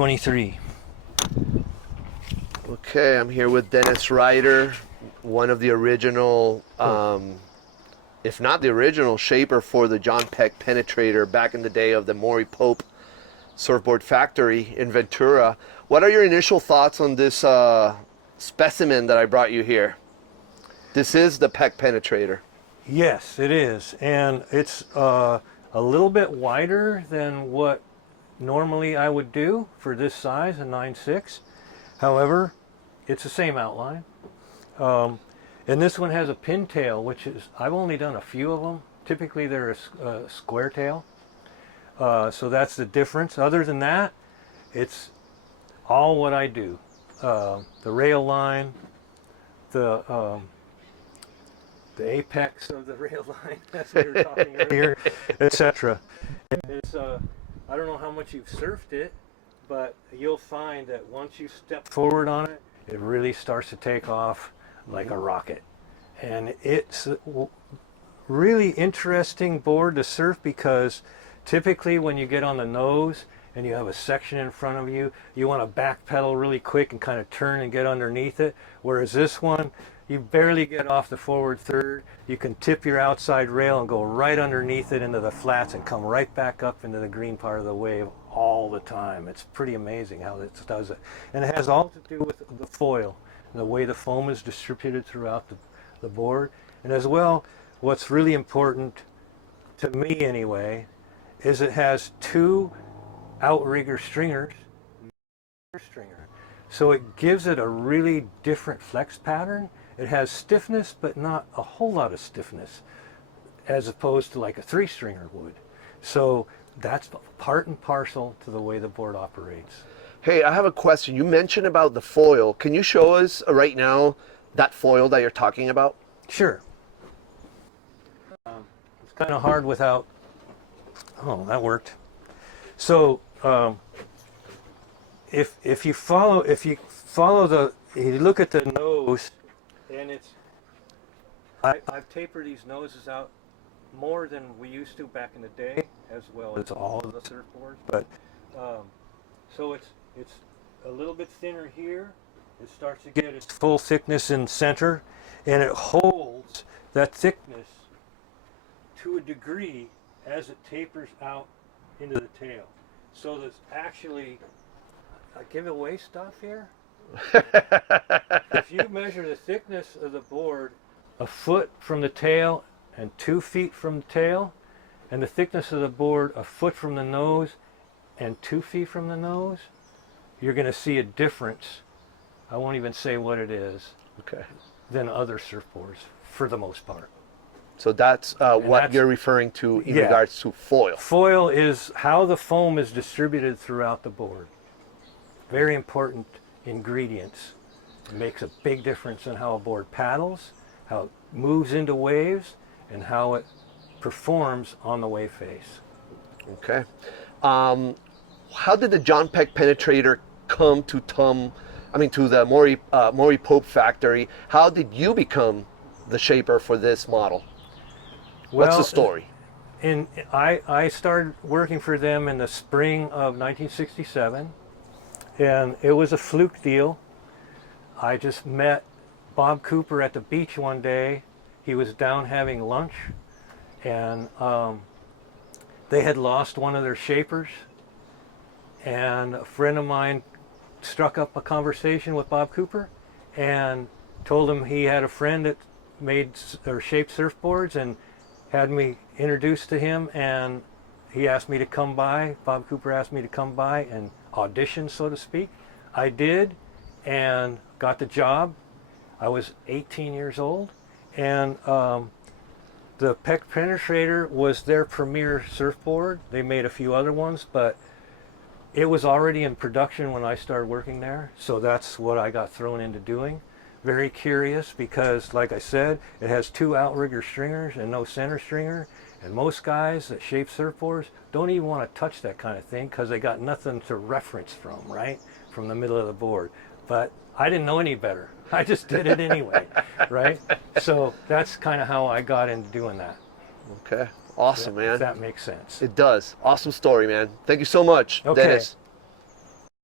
23. Okay, I'm here with Dennis Ryder, one of the original, if not the original, shaper for the John Peck Penetrator back in the day of the Morey Pope surfboard factory in Ventura. What are your initial thoughts on this specimen that I brought you here? This is the Peck Penetrator. Yes, it is, and it's a little bit wider than what normally I would do for this size, a 9.6. However, it's the same outline. And this one has a pintail, which is, I've only done a few of them. Typically they're a square tail. So that's the difference. Other than that, it's all what I do. The rail line, the apex of the rail line, as we were talking earlier, etc. It's, I don't know how much you've surfed it, but you'll find that once you step forward on it, it really starts to take off like a rocket. And it's a really interesting board to surf because typically when you get on the nose and you have a section in front of you, you want to back pedal really quick and kind of turn and get underneath it. Whereas this one, you barely get off the forward third. You can tip your outside rail and go right underneath it into the flats and come right back up into the green part of the wave all the time. It's pretty amazing how this does it. And it has all to do with the foil, the way the foam is distributed throughout the board. And as well, what's really important, to me anyway, is it has two outrigger stringers. So it gives it a really different flex pattern. It has stiffness, but not a whole lot of stiffness, as opposed to like a three-stringer would. So that's part and parcel to the way the board operates. Hey, I have a question. You mentioned about the foil. Can you show us right now that foil that you're talking about? Sure. It's kind of hard without. Oh, that worked. So if you follow the, you look at the nose, and it's, I've tapered these noses out more than we used to back in the day, as well as all of the surfboards. But so it's a little bit thinner here. It starts to get its full thickness in center, and it holds that thickness to a degree as it tapers out into the tail. So there's actually, I give away stuff here. If you measure the thickness of the board a foot from the tail and 2 feet from the tail, and the thickness of the board a foot from the nose and 2 feet from the nose, you're going to see a difference. I won't even say what it is. Okay. Than other surfboards for the most part. So that's what you're referring to in regards to foil. Foil is how the foam is distributed throughout the board. Very important ingredients. It makes a big difference in how a board paddles, how it moves into waves, and how it performs on the wave face. Okay. How did the John Peck Penetrator come to the Morey Pope factory? How did you become the shaper for this model? What's the story? I started working for them in the spring of 1967, and it was a fluke deal. I just met Bob Cooper at the beach one day. He was down having lunch, and they had lost one of their shapers, and a friend of mine struck up a conversation with Bob Cooper and told him he had a friend that made or shaped surfboards, and had me introduced to him, and he asked me to come by. Bob Cooper asked me to come by and audition, so to speak. I did, and got the job. I was 18 years old, and the Peck Penetrator was their premier surfboard. They made a few other ones, but it was already in production when I started working there, so that's what I got thrown into doing. Very curious because, like I said, it has two outrigger stringers and no center stringer, and most guys that shape surfboards don't even want to touch that kind of thing because they got nothing to reference from, right? From the middle of the board. But I didn't know any better. I just did it anyway, right? So that's kind of how I got into doing that. Okay. Awesome, man. If that makes sense. It does. Awesome story, man. Thank you so much, Okay. Dennis.